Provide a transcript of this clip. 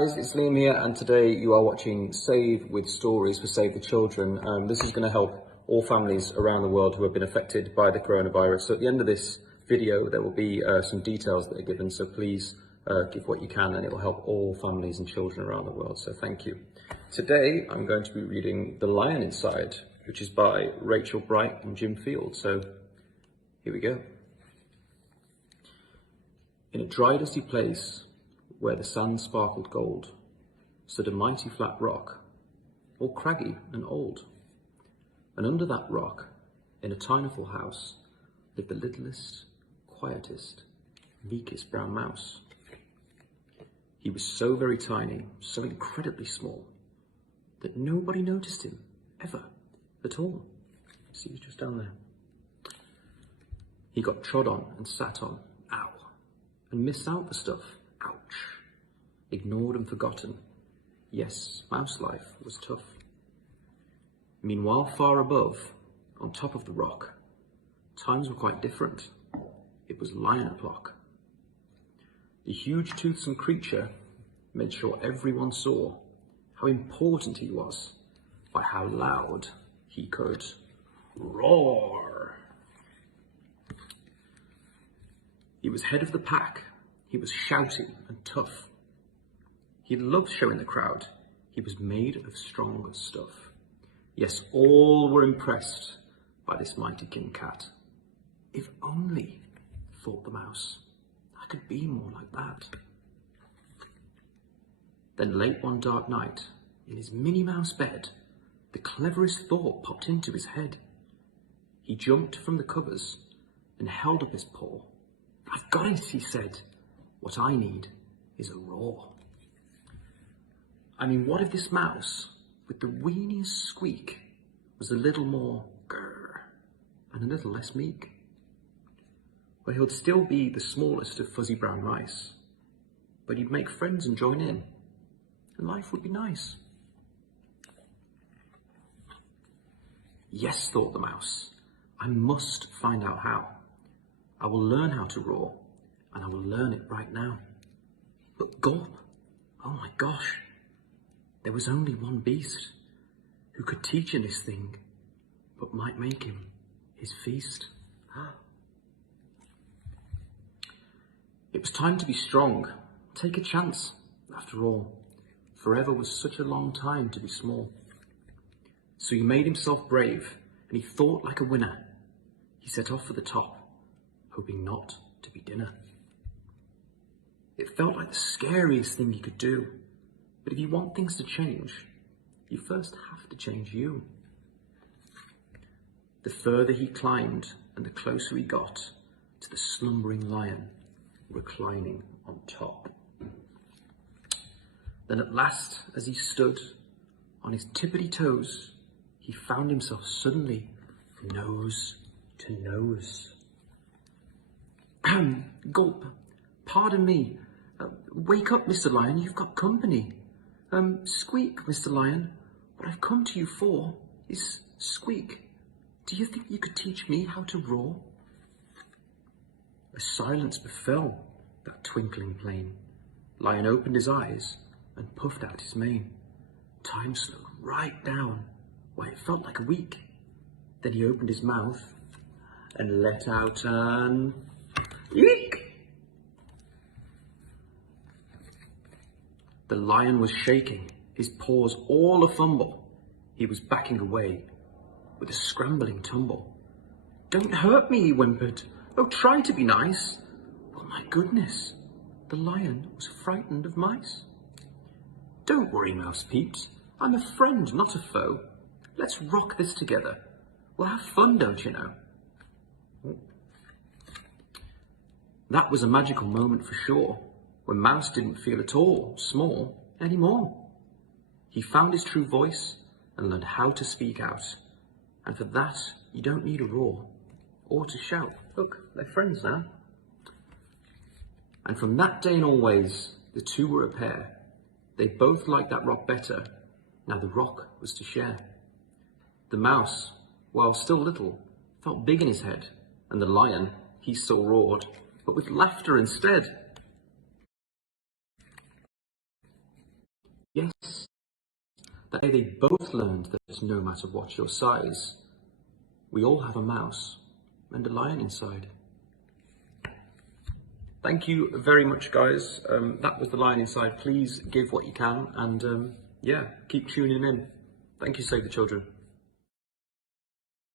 Guys, it's Liam here, and today you are watching Save with Stories for Save the Children. This is going to help all families around the world who have been affected by the coronavirus. So at the end of this video, there will be some details that are given, so please give what you can, and it will help all families and children around the world. So thank you. Today, I'm going to be reading The Lion Inside, which is by Rachel Bright and Jim Field. So here we go. In a dry, dusty place, where the sand sparkled gold, stood a mighty flat rock, all craggy and old. And under that rock, in a tinieful house, lived the littlest, quietest, meekest brown mouse. He was so very tiny, so incredibly small, that nobody noticed him, ever, at all. See, he's just down there. He got trod on and sat on, ow, and missed out the stuff, ouch. Ignored and forgotten. Yes, mouse life was tough. Meanwhile, far above, on top of the rock, times were quite different. It was lion o'clock. The huge toothsome creature made sure everyone saw how important he was by how loud he could roar. He was head of the pack. He was shouty and tough. He loved showing the crowd he was made of strong stuff. Yes, all were impressed by this mighty king cat. If only, thought the mouse, I could be more like that. Then late one dark night, in his Minnie Mouse bed, the cleverest thought popped into his head. He jumped from the covers and held up his paw. I've got it, he said. What I need is a roar. I mean, what if this mouse, with the weeniest squeak, was a little more grrr and a little less meek? Well, he'd still be the smallest of fuzzy brown mice, but he'd make friends and join in, and life would be nice. Yes, thought the mouse, I must find out how. I will learn how to roar, and I will learn it right now. But gulp, oh my gosh, there was only one beast who could teach him this thing, but might make him his feast. It was time to be strong, take a chance, after all. Forever was such a long time to be small. So he made himself brave, and he thought like a winner. He set off for the top, hoping not to be dinner. It felt like the scariest thing he could do. But if you want things to change, you first have to change you. The further he climbed and the closer he got to the slumbering lion reclining on top. Then at last, as he stood on his tippity toes, he found himself suddenly nose to nose. Gulp, pardon me. Wake up, Mr. Lion, you've got company. Squeak, Mr. Lion. What I've come to you for is squeak. Do you think you could teach me how to roar? A silence befell that twinkling plain. Lion opened his eyes and puffed out his mane. Time slowed right down, why it felt like a week. Then he opened his mouth and let out an eek. The lion was shaking, his paws all a-fumble. He was backing away with a scrambling tumble. Don't hurt me, he whimpered. Oh, try to be nice. Well, my goodness, the lion was frightened of mice. Don't worry, Mouse peeped. I'm a friend, not a foe. Let's rock this together. We'll have fun, don't you know? That was a magical moment for sure, when Mouse didn't feel at all small anymore. He found his true voice and learned how to speak out. And for that, you don't need a roar or to shout. Look, they're friends now. And from that day and always, the two were a pair. They both liked that rock better. Now the rock was to share. The mouse, while still little, felt big in his head. And the lion, he still roared, but with laughter instead. Yes, that day they both learned that no matter what your size, we all have a mouse and a lion inside. Thank you very much, guys. That was The Lion Inside. Please give what you can and yeah, keep tuning in. Thank you, Save the Children.